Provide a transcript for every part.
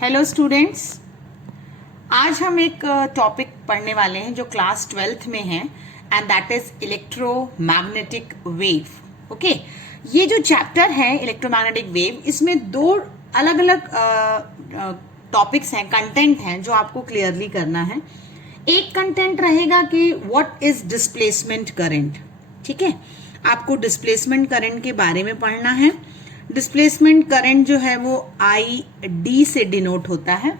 Hello students, आज हम एक टॉपिक पढ़ने वाले हैं जो क्लास 12th में है and that is electromagnetic wave. Okay, ये जो चैप्टर है इलेक्ट्रोमैग्नेटिक वेव, इसमें दो अलग अलग टॉपिक्स हैं, कंटेंट हैं जो आपको क्लियरली करना है। एक कंटेंट रहेगा कि व्हाट इज डिस्प्लेसमेंट करंट। ठीक है, आपको डिस्प्लेसमेंट करंट के बारे में पढ़ना है। डिस्प्लेसमेंट करंट जो है वो आई डी से डिनोट होता है।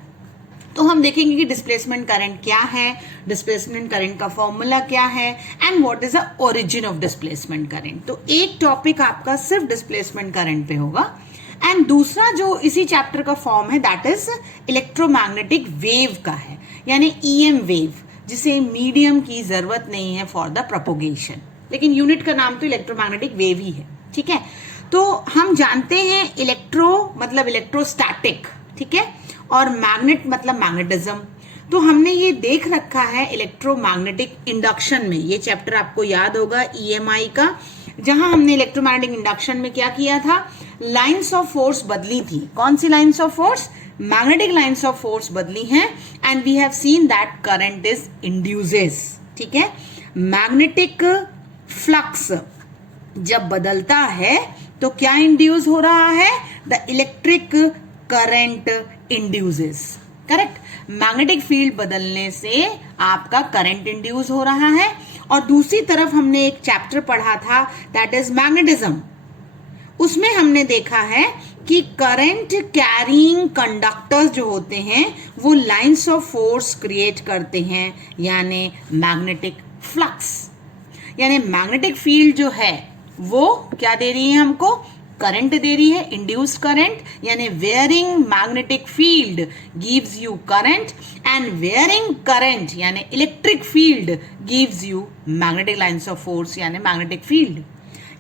तो हम देखेंगे कि डिस्प्लेसमेंट करंट क्या है, डिस्प्लेसमेंट करंट का फॉर्मूला क्या है and what is the origin of displacement current. तो एक टॉपिक आपका सिर्फ डिस्प्लेसमेंट करंट पे होगा एंड दूसरा जो इसी चैप्टर का फॉर्म है दैट इज इलेक्ट्रोमैग्नेटिक वेव का है, यानी ईएम वेव, जिसे मीडियम की जरूरत नहीं है फॉर द प्रोपोगेशन, लेकिन यूनिट का नाम तो इलेक्ट्रोमैग्नेटिक वेव ही है। ठीक है, तो हम जानते हैं इलेक्ट्रो मतलब इलेक्ट्रोस्टैटिक, ठीक है, और मैग्नेट मतलब मैग्नेटिज्म। तो हमने ये देख रखा है इलेक्ट्रोमैग्नेटिक इंडक्शन में, ये चैप्टर आपको याद होगा ईएमआई का, जहां हमने इलेक्ट्रोमैग्नेटिक इंडक्शन में क्या किया था, लाइंस ऑफ फोर्स बदली थी। कौन सी lines of force? Magnetic lines of force बदली हैं and we have seen that current is induces. ठीक है, मैग्नेटिक फ्लक्स जब बदलता है तो क्या इंड्यूस हो रहा है? The electric current induces. Correct, magnetic field बदलने से आपका करंट इंड्यूस हो रहा है। और दूसरी तरफ हमने एक चैप्टर पढ़ा था दैट इज मैग्नेटिज्म। उसमें हमने देखा है कि करंट कैरिंग कंडक्टर्स जो होते हैं वो लाइंस ऑफ फोर्स क्रिएट करते हैं, यानी मैग्नेटिक फ्लक्स। यानी मैग्नेटिक फील्ड जो है वो क्या दे रही है हमको? करंट दे रही है, इंड्यूस्ड करंट, यानी varying magnetic field gives you current and varying current यानी electric field gives you magnetic lines of force यानी मैग्नेटिक फील्ड।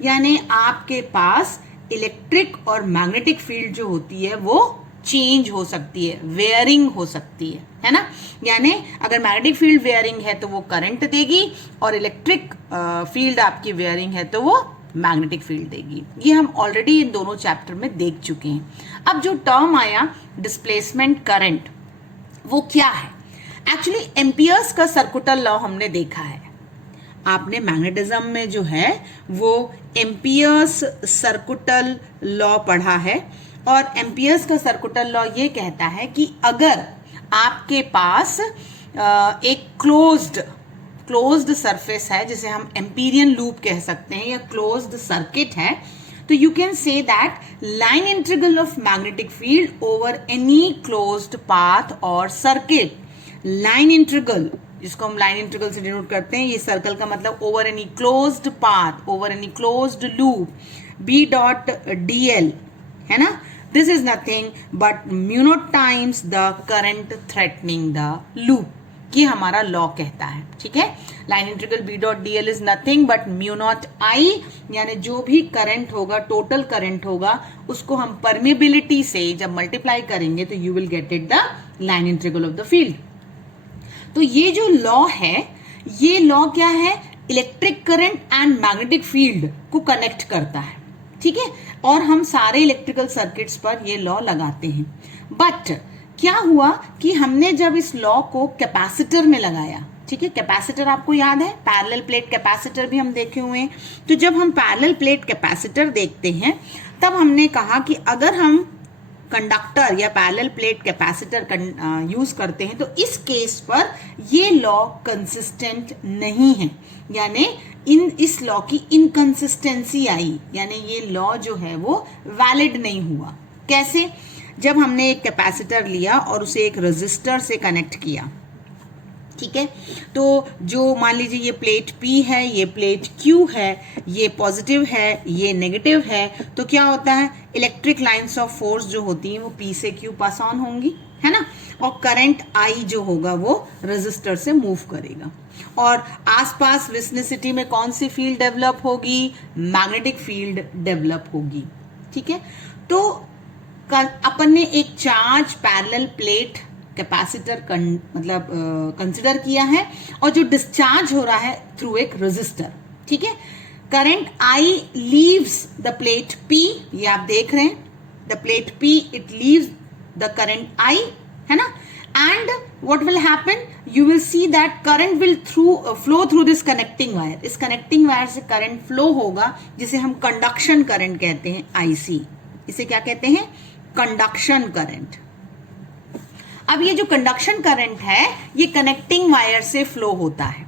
यानी आपके पास इलेक्ट्रिक और मैग्नेटिक फील्ड जो होती है वो चेंज हो सकती है, वेयरिंग हो सकती है ना। यानी अगर मैग्नेटिक फील्ड वेयरिंग है तो वो करंट देगी और इलेक्ट्रिक फील्ड आपकी वेयरिंग है तो वो मैग्नेटिक फील्ड देगी। ये हम ऑलरेडी इन दोनों चैप्टर में देख चुके हैं। अब जो टर्म आया डिस्प्लेसमेंट करंट, वो क्या है? एक्चुअली एम्पियर्स का सर्कुलर लॉ हमने देखा है। आपने मैग्नेटिज्म में जो है वो एम्पियर्स सर्कुलर लॉ पढ़ा है और एम्पियर्स का सर्कुलर लॉ ये कहता है कि अगर आपके पास एक क्लोज्ड सरफेस है, जिसे हम एम्पीरियन लूप कह सकते हैं या क्लोज्ड सर्किट है, तो you can say that line integral of magnetic field over any closed path और सर्किट। लाइन इंटीग्रल, जिसको हम लाइन इंटीग्रल से डिनोट करते हैं, ये सर्कल का मतलब over any closed path, over any closed loop, B dot d l है ना। This is nothing but mu naught times the current threading the loop, ये हमारा लॉ कहता है। ठीक है, line integral B dot d l is nothing but mu naught I, यानी जो भी करंट होगा, टोटल करंट होगा, उसको हम परमेबिलिटी से जब मल्टीप्लाई करेंगे तो you will get it the line integral of the field. तो ये जो लॉ है, ये लॉ क्या है? Electric current and magnetic field को कनेक्ट करता है। ठीक है, और हम सारे इलेक्ट्रिकल सर्किट्स पर ये लॉ लगाते हैं। बट क्या हुआ कि हमने जब इस लॉ को कैपेसिटर में लगाया, ठीक है, कैपेसिटर आपको याद है, पैरेलल प्लेट कैपेसिटर भी हम देखे हुए हैं। तो जब हम पैरेलल प्लेट कैपेसिटर देखते हैं तब हमने कहा कि अगर हम कंडक्टर या पैरेलल प्लेट कैपेसिटर यूज करते हैं तो इस केस पर ये लॉ कंसिस्टेंट नहीं है, यानी इस लॉ की इनकंसिस्टेंसी आई, यानी ये लॉ जो है वो वैलिड नहीं हुआ। कैसे? जब हमने एक कैपेसिटर लिया और उसे एक रेजिस्टर से कनेक्ट किया, ठीक है, तो जो मान लीजिए ये प्लेट P है, ये प्लेट Q है, ये पॉजिटिव है, ये नेगेटिव है, तो क्या होता है? इलेक्ट्रिक लाइंस ऑफ फोर्स जो होती हैं वो P से Q पास ऑन होंगी, है ना, और करंट I जो होगा वो रेजिस्टर से मूव करेगा। और आसपास विस्निसिटी में कौन सी फील्ड डेवलप होगी? मैग्नेटिक फील्ड डेवलप होगी। ठीक है, तो अपन ने एक चार्ज पैरेलल प्लेट कैपेसिटर मतलब कंसिडर किया है और जो डिस्चार्ज हो रहा है थ्रू एक रेजिस्टर। ठीक है, current I leaves the plate P, ये आप देख रहे हैं, the plate P it leaves the current I, है ना, and what will happen, you will see that current will flow through this connecting wire. इस connecting wire से current flow होगा जिसे हम conduction current कहते हैं, IC. इसे क्या कहते हैं, conduction current. अब ये जो conduction current है ये connecting wire से flow होता है,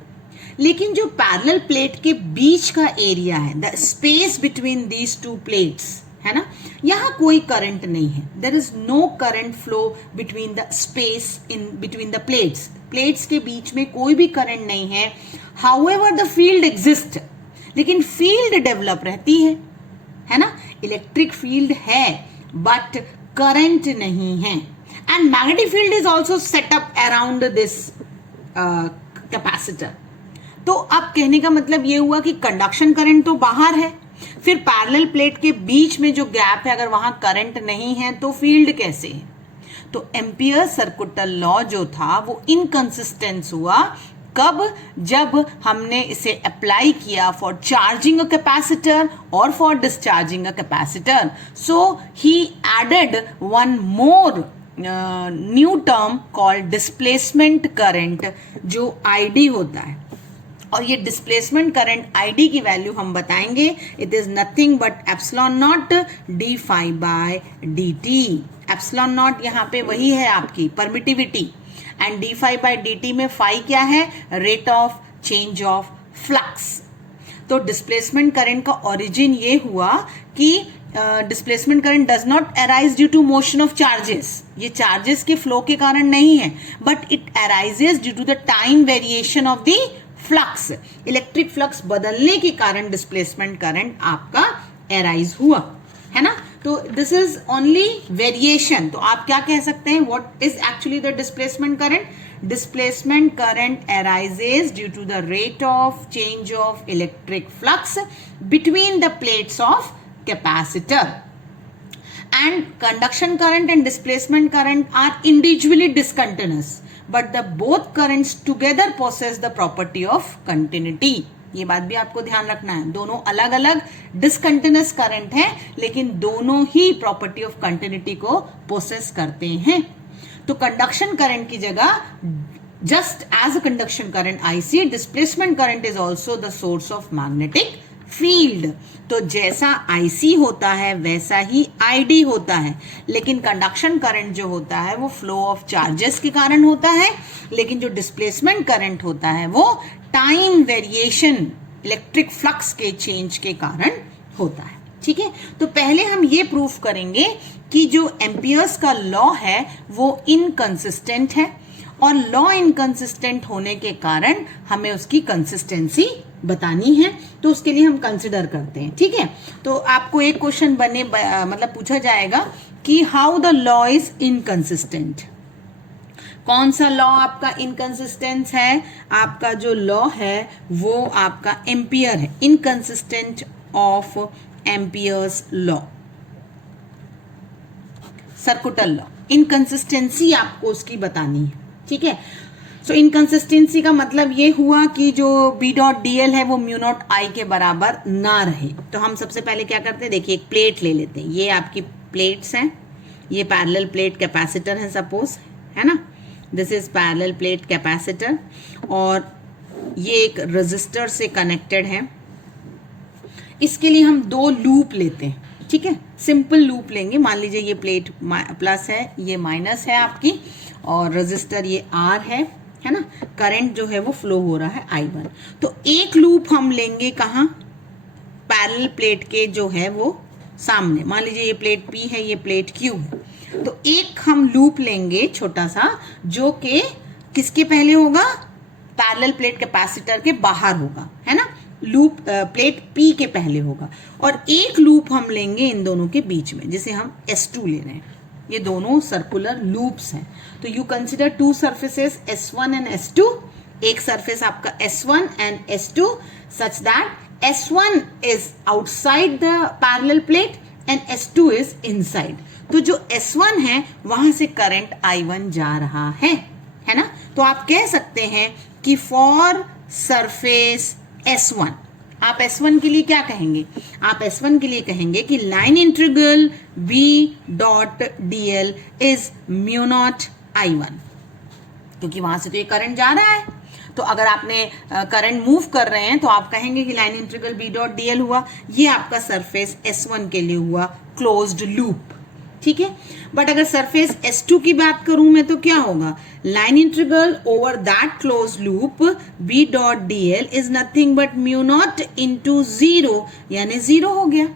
लेकिन जो पैरेलल प्लेट के बीच का एरिया है, the space between these two plates, है ना, यहां कोई करंट नहीं है. There is no current flow between the space in between the plates. Plates के बीच में कोई भी करंट नहीं है. हाउएवर द फील्ड एग्जिस्ट, लेकिन फील्ड डेवलप रहती है ना, इलेक्ट्रिक फील्ड है बट करंट नहीं है. And magnetic field is also set up around this capacitor. तो अब कहने का मतलब ये हुआ कि कंडक्शन करंट तो बाहर है, फिर पैरेलल प्लेट के बीच में जो गैप है अगर वहां करंट नहीं है तो फील्ड कैसे है. तो एम्पियर सर्कुटल लॉ जो था वो इनकंसिस्टेंस हुआ. कब, जब हमने इसे अप्लाई किया फॉर चार्जिंग अ कैपेसिटर और for discharging a capacitor. So he added one more new term called displacement current, जो आईडी होता है. और ये डिस्प्लेसमेंट करंट आईडी की वैल्यू हम बताएंगे. It is nothing but epsilon naught d phi by d t. Epsilon naught यहाँ पे वही है आपकी permittivity, and d phi by d t में फाई क्या है, rate of change of flux. तो डिस्प्लेसमेंट करंट का ओरिजिन ये हुआ कि displacement current does not arise due to motion of charges. ये चार्जेस के फ्लो के कारण नहीं है, but it arises due to the time variation of the flux. Electric flux बदलने के कारण डिस्प्लेसमेंट करंट आपका अराइज हुआ, है ना. तो दिस इज ओनली वेरिएशन. तो आप क्या कह सकते हैं, what is actually the displacement current. Displacement current arises due to the rate of change of electric flux between the plates of capacitor. And conduction current and displacement current are individually discontinuous, but the both currents together possess the property of continuity. ये बात भी आपको ध्यान रखना है. दोनों अलग अलग डिसकंटिन्यूस करंट हैं, लेकिन दोनों ही प्रॉपर्टी ऑफ कंटिन्यूटी को पोसेस करते हैं. तो कंडक्शन करंट की जगह just as a conduction current IC, displacement current is also the source of magnetic field. तो जैसा आईसी होता है वैसा ही आईडी होता है, लेकिन कंडक्शन करंट जो होता है वो फ्लो ऑफ चार्जेस के कारण होता है, लेकिन जो डिस्प्लेसमेंट करंट होता है वो टाइम वेरिएशन इलेक्ट्रिक फ्लक्स के चेंज के कारण होता है. ठीक है, तो पहले हम ये प्रूफ करेंगे कि जो एम्पियर्स का लॉ है वो इनकंसिस्टेंट है, और लॉ इनकंसिस्टेंट होने के कारण हमें उसकी कंसिस्टेंसी बतानी है. तो उसके लिए हम कंसिडर करते हैं. ठीक है, तो आपको एक क्वेश्चन मतलब पूछा जाएगा कि how the law is inconsistent. कौन सा लॉ आपका इनकंसिस्टेंस है. आपका जो लॉ है वो आपका एम्पियर है, inconsistent of Ampere's law, सर्कुटल law. Inconsistency आपको उसकी बतानी है. ठीक है, सो इनकंसिस्टेंसी का मतलब ये हुआ कि जो बी डॉट डी एल है वो म्यू नॉट आई के बराबर ना रहे. तो हम सबसे पहले क्या करते हैं, देखिए एक प्लेट ले लेते हैं. ये आपकी प्लेट्स हैं, ये पैरेलल प्लेट कैपेसिटर है सपोज, है ना. This is parallel plate capacitor, और ये एक रजिस्टर से कनेक्टेड है. इसके लिए हम दो लूप लेते हैं. ठीक है, सिंपल लूप लेंगे. मान लीजिए ये प्लेट प्लस है, ये माइनस है आपकी, और रजिस्टर ये आर है ना. करंट जो है वो फ्लो हो रहा है I1. तो एक लूप हम लेंगे कहाँ, पैरेलल प्लेट के जो है वो सामने. मान लीजिए ये प्लेट P है, ये प्लेट Q है. तो एक हम लूप लेंगे छोटा सा, जो कि किसके पहले होगा, पैरेलल प्लेट कैपेसिटर के बाहर होगा, है ना. लूप प्लेट P के पहले होगा, और एक लूप हम लेंगे इन दोनों के बीच में, जिसे हम S2 ले रहे हैं. ये दोनों सर्कुलर लूप्स हैं. तो you consider two surfaces S1 and S2. एक सरफेस आपका S1 and S2 such that S1 is outside the parallel plate and S2 is inside. तो जो S1 है वहां से करंट I1 जा रहा है ना. तो आप कह सकते हैं कि फॉर सरफेस S1 आप S1 के लिए क्या कहेंगे? आप S1 के लिए कहेंगे कि line integral B dot dl is mu not I1, क्योंकि वहां से तो ये करंट जा रहा है। तो अगर आपने करंट मूव कर रहे हैं तो आप कहेंगे कि line integral B dot dl हुआ। ये आपका सरफेस S1 के लिए हुआ क्लोज्ड लूप, ठीक है। बट अगर सरफेस S2 की बात करूं मैं तो क्या होगा? Line integral over that close loop B dot dl is nothing but mu not into 0, यानी 0 हो गया।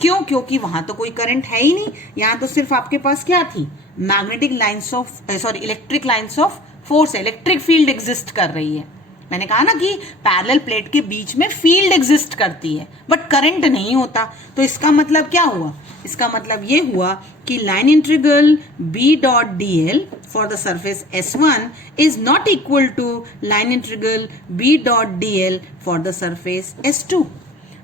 क्यों? क्योंकि वहां तो कोई करंट है ही नहीं, यहां तो सिर्फ आपके पास क्या थी? Magnetic lines of electric lines of force, electric field exist कर रही है। मैंने कहा ना कि पैरेलल प्लेट के बीच में फील्ड एग्जिस्ट करती है बट करंट नहीं होता। तो इसका मतलब क्या हुआ? इसका मतलब ये हुआ कि line integral B dot dl for the surface S1 is not equal to line integral B dot dl for the surface S2।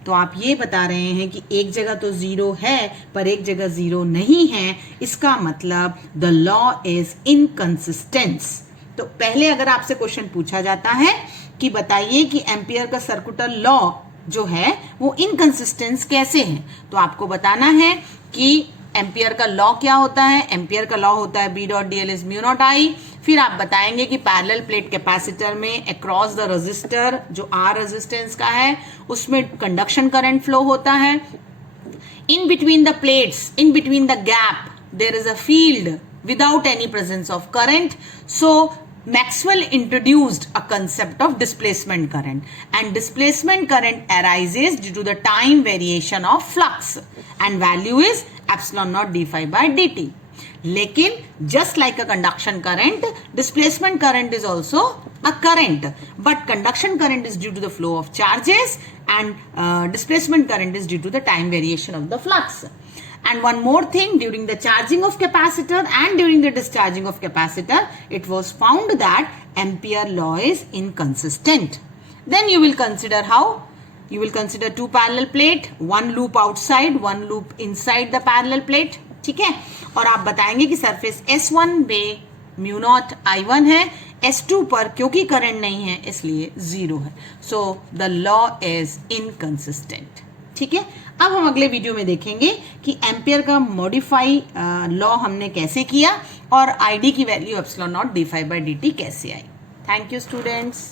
तो आप ये बता रहे हैं कि एक जगह तो 0 है पर एक जगह 0 नहीं है। इसका मतलब द लॉ इज इनकंसिस्टेंस। तो पहले अगर आपसे क्वेश्चन पूछा जाता है कि बताइए कि एम्पियर का सर्कुलर लॉ जो है वो इनकंसिस्टेंस कैसे है, तो आपको बताना है कि एम्पियर का लॉ क्या होता है। एम्पियर का लॉ होता है B dot dl is mu naught I। फिर आप बताएंगे कि पैरेलल प्लेट कैपेसिटर में अक्रॉस द रेजिस्टर जो R रेजिस्टेंस का है उसमें कंडक्शन करंट फ्लो होता है। In between the plates, in between the gap there is a field without any presence of current. So Maxwell introduced a concept of displacement current, and displacement current arises due to the time variation of flux and value is epsilon naught d phi by dt. लेकिन just like a conduction current, displacement current is also a current, but conduction current is due to the flow of charges and displacement current is due to the time variation of the flux. And one more thing, during the charging of capacitor and during the discharging of capacitor, it was found that Ampere law is inconsistent. Then you will consider how? You will consider two parallel plate, one loop outside, one loop inside the parallel plate, ठीक है। और आप बताएंगे कि surface S1 पे mu naught I1 है, S2 पर क्योंकि करंट नहीं है इसलिए 0 है। So the law is inconsistent, ठीक है। अब हम अगले वीडियो में देखेंगे कि एम्पियर का मॉडिफाई लॉ हमने कैसे किया और ID की value epsilon not d phi by dt कैसे आई। Thank you students.